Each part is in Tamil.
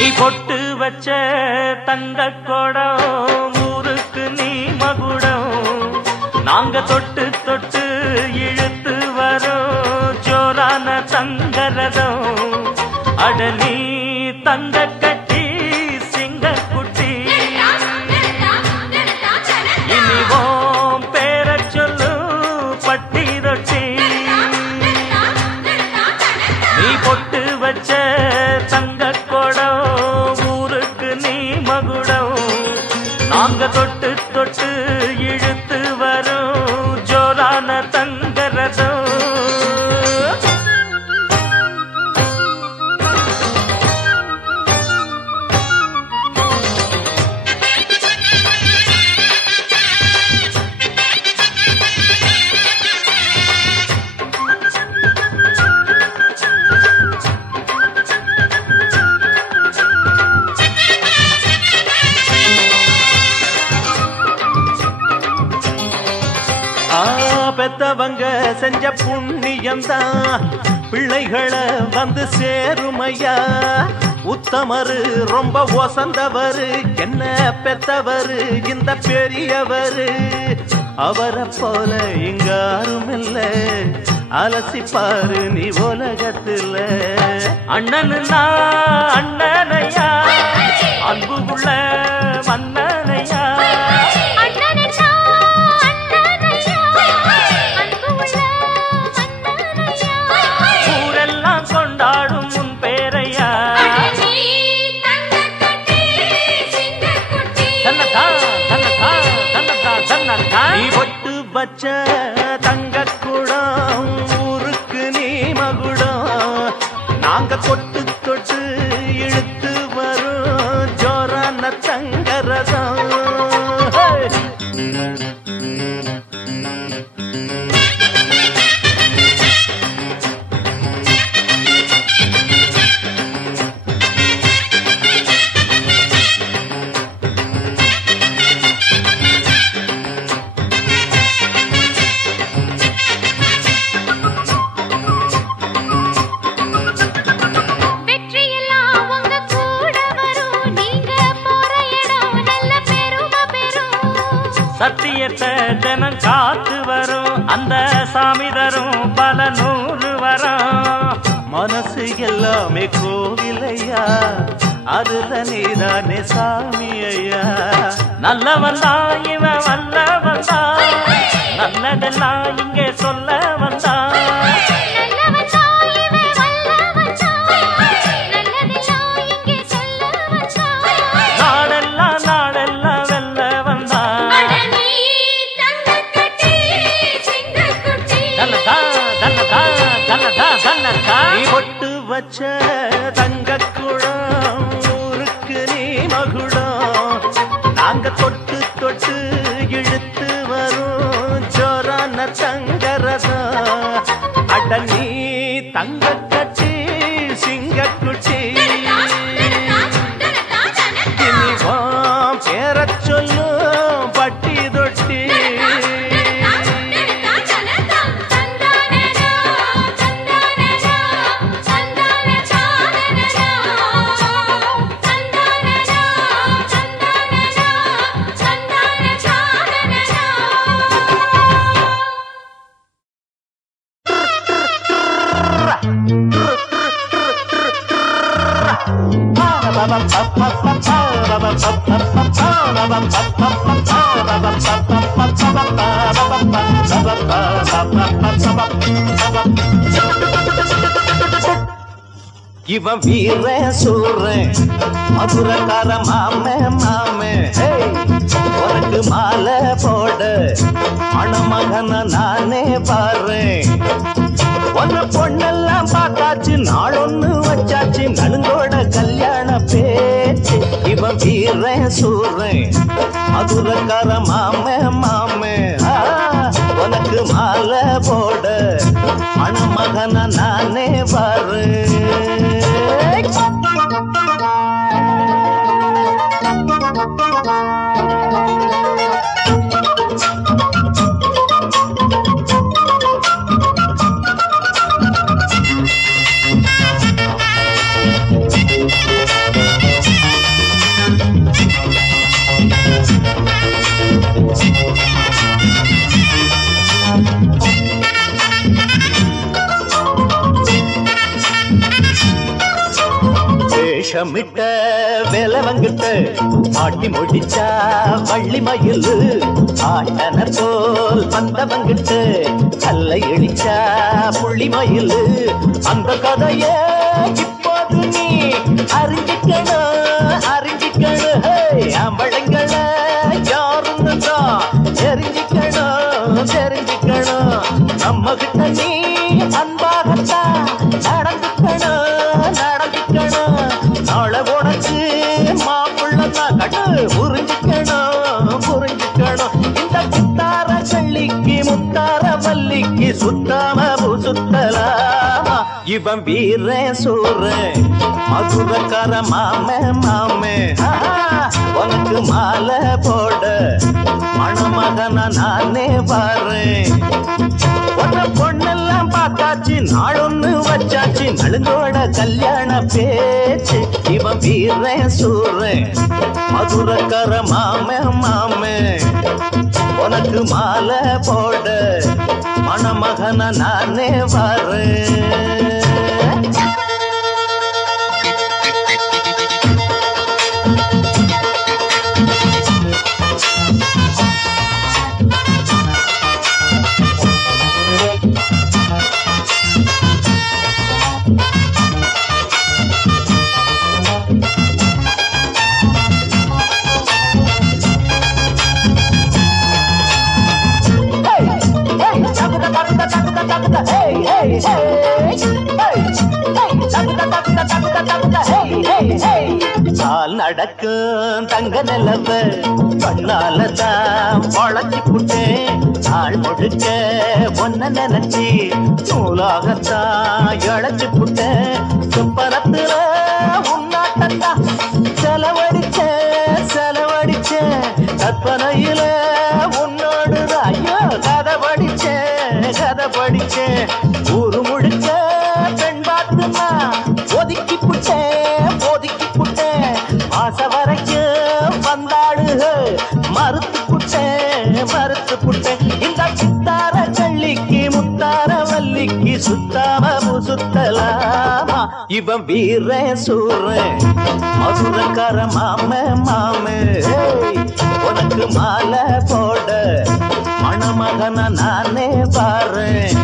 நீ பொட்டு வச்ச தங்க கொடம் ஊருக்கு நீ மகுடம் நாங்க தொட்டு தொட்டு இழுத்து வரோம் ஜோரான தங்கரதம் அட நீ தங்க கட்டி சிங்க குட்டி இனிவோம் பேர சொல்லு பட்டி ரொட்டி நீ பொட்டு வச்ச தங்க கொடம் ஊருக்கு நீ மகுடம் நாங்க தொட்டு தொட்டு இழுத்து வரோம் ஜோரான தங்கரதம் பெத்தவங்க செஞ்ச புண்ணியம்தான் பிள்ளைகளை வந்து சேருமையா உத்தமரு ரொம்ப ஒசந்தவரு என்ன பெத்தவரு இந்த பெரியவரு அவரை போல இங்காரும் இல்ல அலசிப்பாரு நீ உலகத்துல அண்ணனுன்னா அண்ணனையா அன்பு உள்ள மன்னனையா நீ பொட்டு வச்ச தங்க குடம் ஊருக்கு நீ மகுடம் நாங்க தொட்டு தொட்டு இழுத்து வரும் ஜோரான தங்கரதம் சத்தியத்தை தினம் காத்து வரும் அந்த சாமி தரும் பல நூறு வரும் மனசு எல்லாமே கோவிலையா அதுல நீதானே சாமி ஐயா நல்லவன் தான் இவன் வல்லவன் தான் நல்லதெல்லாம் இங்கே சொல்ல வந்தான் நீ பொட்டு வச்ச தங்க குடம் ஊருக்கு நீ மகுடம் நாங்க தொட்டு தொட்டு இழுத்து வரும் ஜோரான தங்கரதம் அட நீ தங்க கட்டி சிங்க குட்டி இனிவாம் பேர சொல்லும் பட்டி தொட்டி இவன் வீர சூரன் மதுரக்கார மாமே மாமே உனக்கு மாலை போட மணமகன நானே பாரு ஒன்னு பொண்ணெல்லாம் பார்த்தாச்சு நாளொன்னு வச்சாச்சு நலுங்கோட கல்யாண பேச்சு இவன் வீர சூரன் மதுரக்கார மாமே மாமே உனக்கு மாலை போட மணமகன நானே பாரு வேஷமிட்ட வேலவங்கிட்ட ஆட்டி முடிச்சா வள்ளி மயிலு ஆட்டன போல் வந்தவங்கிட்ட கல்ல இழிச்சா புள்ளி மயிலு அந்த கதைய இப்போது நீ அறிஞ்சிக்கணும் அறிஞ்சிக்கணும் அம்பளங்களை யாருன்னு தான் தெரிஞ்சிக்கணும் தெரிஞ்சிக்கணும் நம்ம கிட்ட நீ அன்பாகத்தான் நடந்துக்கணும் நடந்துக்கணும் நாளை உனக்கு மாப்பிள்ளதான் கட்டு புரிஞ்சுக்கணும் புரிஞ்சுக்கணும் இந்த முத்தார கள்ளிக்கு முத்தார மல்லிக்கு சுத்தாம சுத்தலாமா இவன் வீர சூர மதுரக்கார மாமே மாமே உனக்கு மாலை போட மணமகனா நானே பாறேன் உன்ன பொண்ணெல்லாம் பார்த்தாச்சு நாளொன்னு வச்சாச்சு நலுங்கோட கல்யாண பேச்சு இவன் வீர சூர மதுரக்கார மாமே மாமே உனக்கு மாலை போட மணமகனா நானே பாறேன் கால் நடக்கும் தங்க நிலவ கண்ணாலதான் வளர்ச்சி புட்டேன் நாள் முழுக்க ஒன்ன நினைச்சி நூலாகத்தான் இழைச்சி புட்டேன் சுப்பரத்துல உன்னாட்டந்தா செலவடிச்ச செலவடிச்ச கற்பனையில உன்னோடு ஐயோ கதை படிச்சேன் ஊரு முழுக்க பெண் பார்த்துமா ஒதுக்கி புட்டேன் ஆசை வரைக்கும் வந்தாளுக மறுத்து புட்டேன் இந்த சித்தார கள்ளிக்கு முத்தார வள்ளிக்கு சுத்தாம சுத்தலாமா இவன் வீர சூர மதுரக்கார மாமே மாமே உனக்கு மாலை போட மணமகனா நானே பாறேன்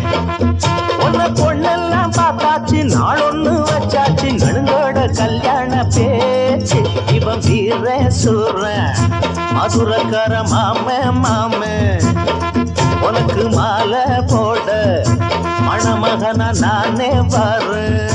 உன்ன பொண்ணெல்லாம் பார்த்தாச்சு நாளொன்னு வச்சாச்சு நடுங்கோட கல்யாண பேச்சு இவன் வீர சூர மதுரக்கார மாமே மாமே உனக்கு மாலை போட மணமகனா நானே பாறேன்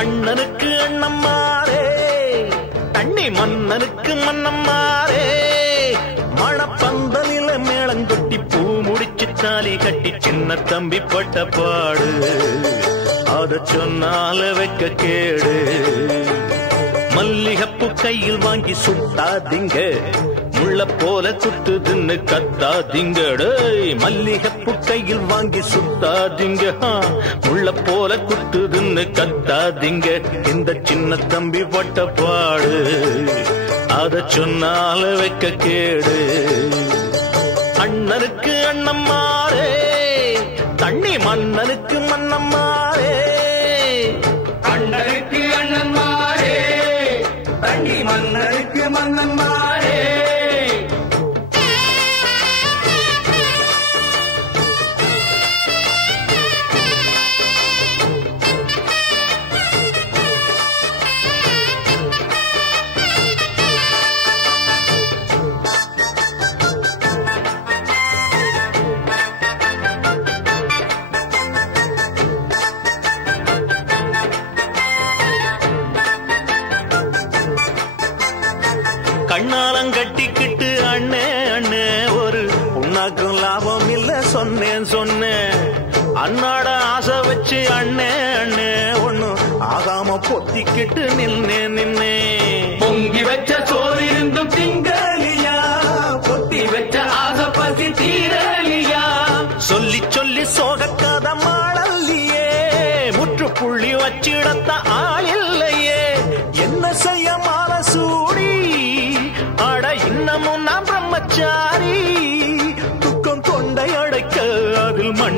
அண்ணனுக்கு அண்ணம்மாரே தண்ணி மன்னனுக்கு மன்னம்மாரே மணப்பந்தலில மேளங்கொட்டி பூ முடிச்சு தாலி கட்டி சின்ன தம்பி பட்ட பாடு அத சொன்னால வைக்க கேடு மல்லிகைப்பூ கையில் வாங்கி சுத்தாதீங்க முள்ள போல குத்துதுன்னு கத்தாதீங்க மல்லிகைப்பூ கையில் வாங்கி சுத்தாதீங்க முள்ள போல குத்துதுன்னு கத்தாதீங்க இந்த சின்ன தம்பி பட்ட பாடு அத சொன்னால வைக்க கேடு அண்ணனுக்கு அண்ணம்மாரே தண்ணி மன்னனுக்கு மன்னம்மாரே அண்ணனுக்கு அண்ணன்மாரே தண்ணி மன்னனுக்கு மன்னன்மாரே கண்ணாலங்கட்டிக்கிட்டு அண்ணே அண்ணே ஒரு உன்னாக்கும் லாபம் இல்ல சொன்னேன் அண்ணாட ஆசை வச்சு அண்ணே அண்ணே ஒண்ணு ஆகாம பொத்திக்கிட்டு நின்னே பொங்கி வச்ச சோறு இருந்தும் திங்கலியா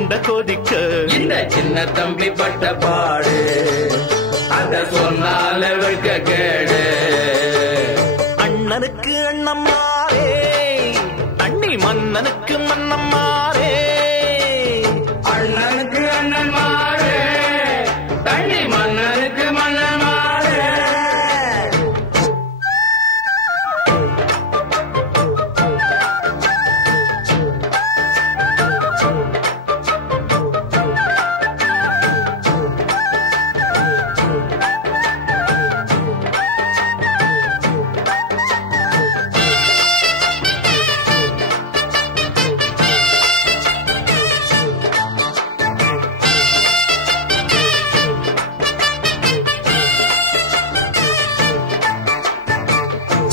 உண்ட கொதிக்க இந்த சின்ன தம்பி பட்ட பாடு அத சொன்னால வெட்க கேடு. அண்ணனுக்கு அண்ணம்மாரே அண்ணி மன்னனுக்கு மன்னம்மாரே. அண்ணனுக்கு அண்ணன் மாறு தண்ணி மன்னனுக்கு மன்னன் மாறு.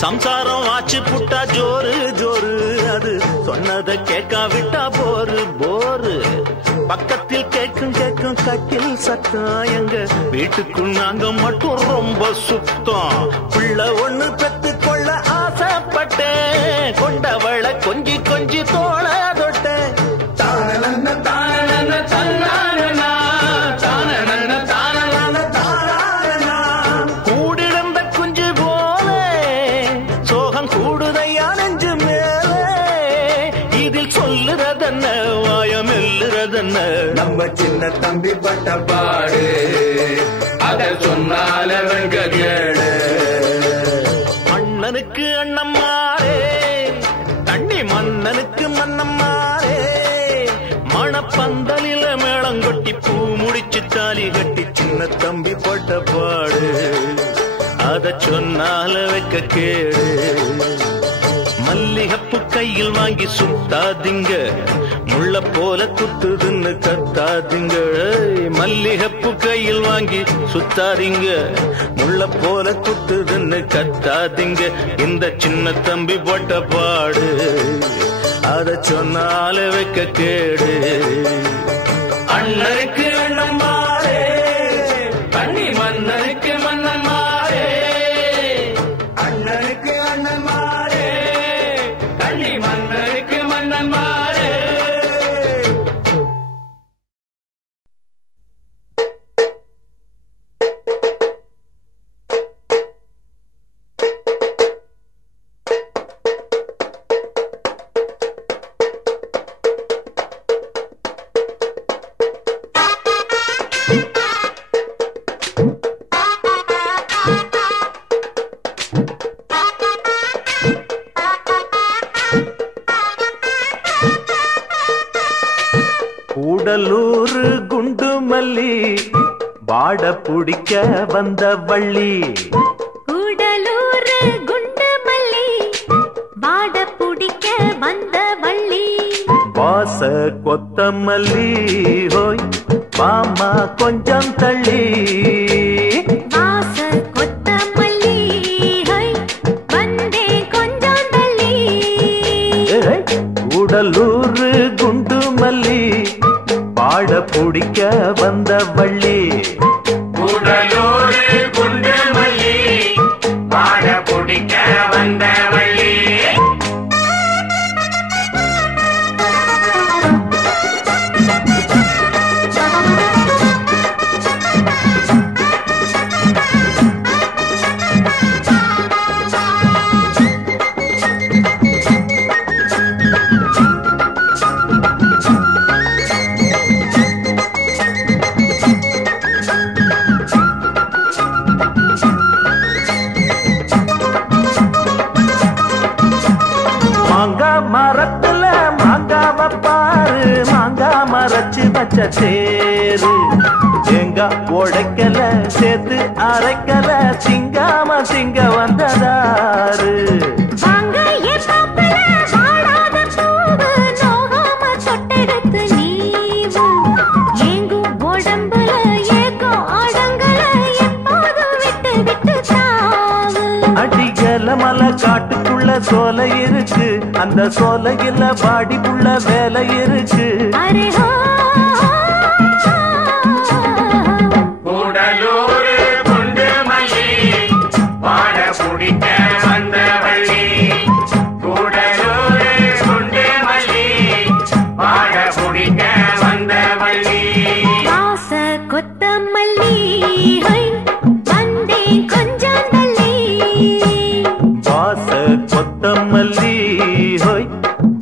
சம்சாரம் ஆச்சு புட்டா ஜோரு ஜோரு, அது சொன்னதை கேட்காவிட்டா போரு போரு. பக்கத்தில் கேட்கும் கேட்கும் கட்டில் சத்தம், எங்க வீட்டுக்குள் நாங்க மட்டும் ரொம்ப சுத்தம். பிள்ளை ஒண்ணு பெத்து கொள்ள ஆசைப்பட்டேன், கொண்டவளை கொஞ்சி கொஞ்சி தோள தொட்டேன். தானன தானன தன்னானனா தானன தானன தானனா. கூடிடந்த குஞ்சு போல சோகம் கூடுதையா நெஞ்சு மேலே. இதில் சொல்லுறதென்ன வாயம் எல்லுறதென்ன. நம்ம சின்ன தம்பி பட்ட பாடு அத சொன்னால வெட்க கேடு. அண்ணனுக்கு அண்ணம்மாரே தண்ணி மன்னனுக்கு மன்னம்மாரே. மணப்பந்தலில மேளங்கொட்டி பூ முடிச்சு தாலி கட்டி சின்ன தம்பி போட்ட பாடு அத சொன்னால வைக்க கேடு. மல்லிகப்பு கையில் வாங்கி சுத்தாதீங்க, முள்ள போல குத்துதுன்னு கத்தாதீங்க. மல்லிகப்பு கையில் வாங்கி சுத்தாதீங்க, முள்ள போல குத்துதுன்னு கத்தாதீங்க. இந்த சின்ன தம்பி போட்ட பாடு அத சொன்னால வைக்க கேடு. அண்ணனுக்கு அண்ணன் மாறே தண்ணி மன்னனுக்கு மன்னன் மாறே. அண்ணனுக்கு அண்ணன் மாறே தண்ணி மன்னனுக்கு மன்னன் மாறே. கூடலூர் குண்டு மல்லி வாட புடிக்க வந்த வள்ளி. கூடலூர் குண்டு மல்லி வாட புடிக்க வந்த வள்ளி. வாச கொத்தமல்லி ஹோய் மாமா கொஞ்சம் தள்ளி. வாச கொத்தமல்லி ஹோய் வந்தே கொஞ்சம் தள்ளி. கூடலூர் குண்டு மல்லி வாட புடிக்க வந்த வள்ளி. கூடலூர் குண்டு மல்லி வாட புடிக்க வந்த வள்ளி. மரத்துல மாங்காவ பாரு, மாங்கா மரச்சு வச்ச தேரு. தேங்காய் உடைக்கல சேர்த்து அரைக்கல, திங்காம திங்க வந்ததாரு. மலை காட்டுக்குள்ள சோலை இருக்கு, அந்த சோலையில பாடி புள்ள வேலை இருக்கு. கூடலூர் குண்டு மல்லி வாட புடிக்க வந்த வள்ளி. கூடலூர் குண்டு மல்லி வாட புடிக்க வந்த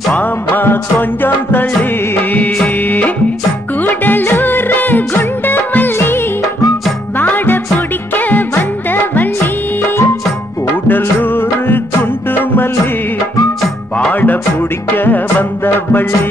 மாமா கொஞ்சம் தள்ளி கூடலூர் குண்டு மல்லி வாட பிடிக்க வந்த வள்ளி கூடலூர் குண்டு மல்லி வாட பிடிக்க வந்த வள்ளி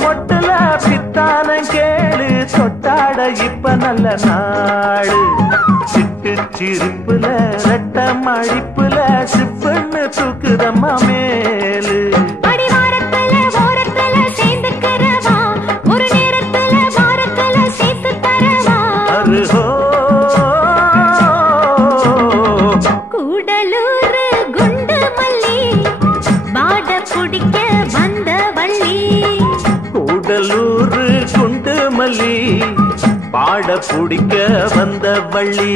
மொட்டுல பித்தான கேளு தொட்டாட இப்ப நல்ல நாடு சிட்டு சிரிப்புல ரெட்ட மழிப்புல சிப்புன்னு தூக்குதம்மா மேலு அடிவாரத்துல ஓரத்துல சேர்ந்துக்கிறவா ஒரு நேரத்துல வாரத்துல சேர்த்து தரவா அருஹோ கூடலூர் குண்டு மல்லி வாட பிடிக்க வந்த வள்ளி கூடலூர் குண்டு மல்லி பாட பிடிக்க வந்த வள்ளி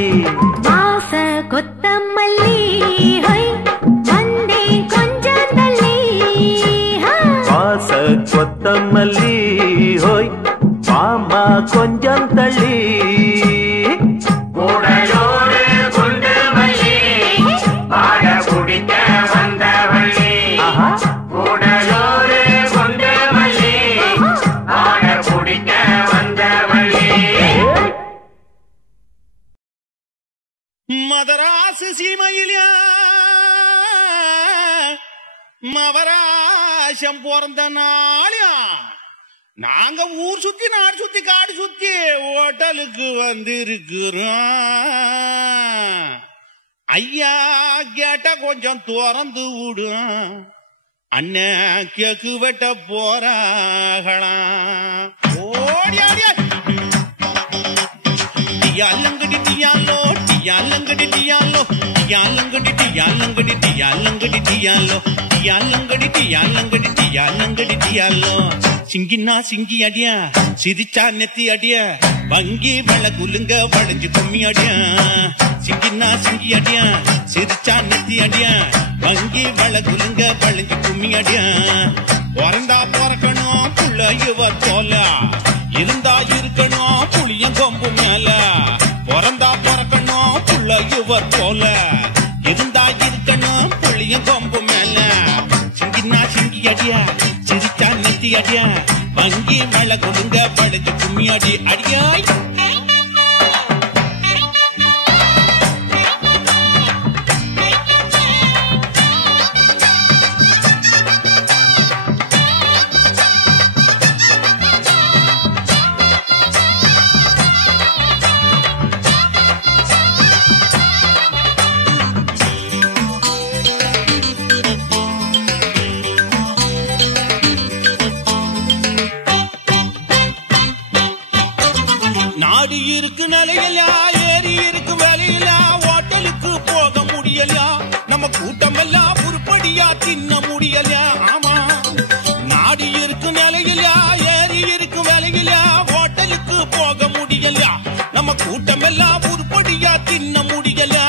வாச கொத்தமல்லி வந்தே கொஞ்சம் தள்ளி வாச கொத்தமல்லி ஹோய் மாமா கொஞ்சம் தள்ளி கூடலூர் குண்டு மல்லி பாட பிடிக்க வந்த வள்ளி கூடலூர் குண்டு மல்லி பாட பிடிக்க வந்த வள்ளி மதராசு சீமையிலா மவராசம் பிறந்த நாளியா நாங்க ஊர் சுத்தி நாடு சுத்தி காடு சுத்தி ஹோட்டலுக்கு வந்திருக்கிறோம். ஐயா கேட்ட கொஞ்சம் திறந்து விடும், அண்ணன் கேக்கு வெட்ட போறாகலாம். ஓடியாடியா டியாலங்கடி டியாலோ டியாலங்கடி டியாலோ டியாலங்கடி டியாலங்கடி டியாலங்கடி டியாலோ டியாலங்கடி டியாலங்கடி டியாலங்கடி டியாலோ. சிங்கினா சிங்கி அடியா சிரிச்சா நெத்தி அடியா வங்கி வள குலுங்க வளைஞ்சு கும்மி அடியா. சிங்கினா சிங்கி அடியா சிரிச்சா நெத்தி அடியா வங்கி வள குலுங்க வளைஞ்சு கும்மி அடியா. பிறந்தா பிறக்கணும் புள்ள இவ போல, இருந்தா இருக்கணும் புளிய கொம்பு மேல. பிறந்தா பிறக்கணும் புள்ள இவ போல, இருந்தா இருக்கணும் புளிய கொம்பு மேல. சிங்கினா சிங்கி அடியா சிரிச்சா நெத்தி அடியா வங்கி மழை கொடுங்க படைச்சு கும்மி அடி அடியாய். நாடு இருக்கு நிலையிலா ஏறி இருக்கு வேலையிலா ஹோட்டலுக்கு போக முடியலையா நம்ம கூட்டம் எல்லாம் உருப்படியா தின்ன முடியலையா. ஆமா நாடு இருக்கு நிலையிலா ஏறி இருக்கு வேலையிலா ஹோட்டலுக்கு போக முடியலையா நம்ம கூட்டம் எல்லாம் உருப்படியா தின்ன முடியலையா.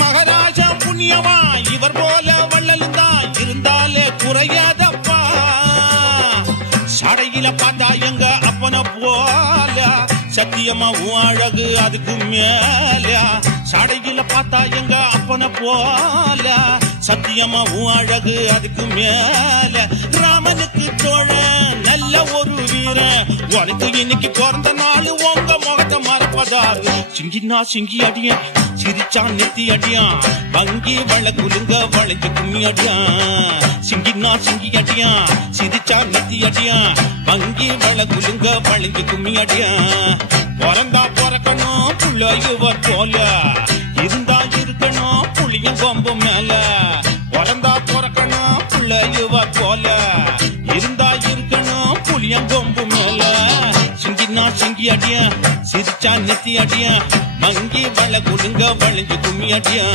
மகாராஜா புண்ணியவா இவர் போல வள்ளலுந்தான் இருந்தாலே குறையாதப்பா. சடையில பார்த்தா எங்க அப்பன போல சத்தியமா அழகு அதுக்கு மேல. சடையில பார்த்தா எங்க அப்பன போல சத்தியமா அழகு அதுக்கு மேல. ராமனுக்கு தோழன் நல்ல ஒரு வீரன், உனக்கு இன்னைக்கு பிறந்த நாள் உங்க முகத்தை மறப்ப 16 சிங்கினா சிங்கி அடியா சிரிச்சா நெத்தி அடியா வங்கி வள குலுங்க வளைஞ்சு கும்மி அடியா சிங்கினா சிங்கி அடியா சிரிச்சா நெத்தி அடியா வங்கி வள குலுங்க வளைஞ்சு கும்மி அடியா பிறந்தா பிறக்கணும் புள்ள இவர் போல இருந்தா இருக்கணும் புளியும் கொம்பு மேல பிறந்தா பிறக்கணும் புள்ள இவர் போல இருந்தா இருக்கணும் புளியும் கொம்பு மேல சிங்கினா சிங்கி அடியா சிரிச்சா நெத்தி அடியா மங்கி வள குடுங்க வளைஞ்சு கும்மி அடியா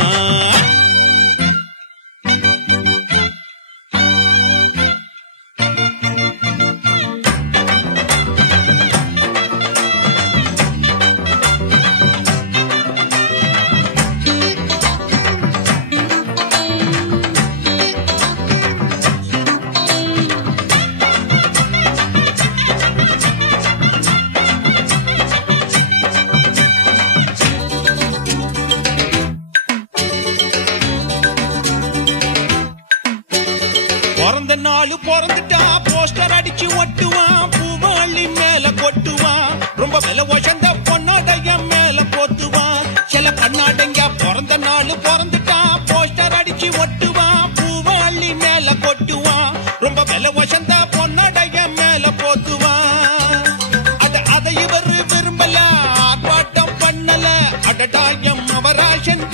பிறந்த நாள் பிறந்துட்டா போஸ்டர் அடிச்சு ஒட்டுவான் பூவாளி மேல கொட்டுவான் ரொம்ப விலை வசந்த பொன்னாடைய மேல போத்துவான் சில கண்ணாடைங்க பிறந்த நாள் பிறந்துட்டா போஸ்டர் அடிச்சு ஒட்டுவான் பூவாளி மேல கொட்டுவான் ரொம்ப விலை வசந்த பொன்னாடைய மேல போத்துவான் அதை இவர் விரும்பல ஆர்ப்பாட்டம் பண்ணல அடடாயம் அவராசன்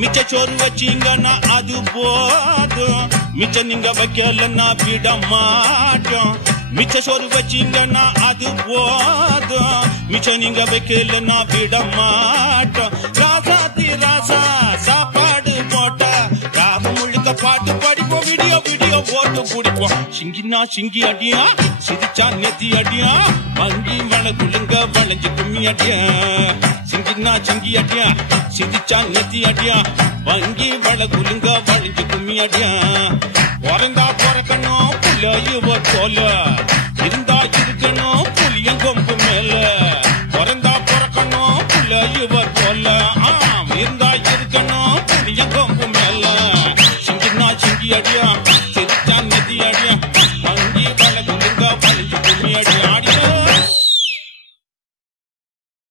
மிச்ச சோறு வச்சீங்கன்னா அது போதும் மிச்ச நீங்க வைக்கலன்னா விட மாட்டோம் மிச்ச சோறு வச்சீங்கன்னா அது போதும் மிச்ச நீங்க வைக்கலன்னா விட மாட்டோம் ராசாத்தி ராசா சாப்பாடு போட்ட ராவு முழுக்க பாட்டு படிப்போம் வீடியோ வீடியோ போட்டு குடிப்போம் சிங்கினா சிங்கி அடியா சிரிச்சா நெத்தி அடியா வங்கி வள குலுங்க வளைஞ்சு கும்மி அடியா சிங்கினா சிங்கி அடியா சிரிச்சா நெத்தி அடியா வங்கி வள குலுங்க வளைஞ்சு கும்மி அடியா பிறந்தா பிறக்கணும் புள்ள இவர் போல இருந்தா இருக்கணும் புளியம் கொம்பு மேல பிறந்தா பிறக்கணும் புள்ள இவர் போல இருந்தா இருக்கணும் புளியம் கொம்பு மேல சிங்கினா சிங்கி அடியா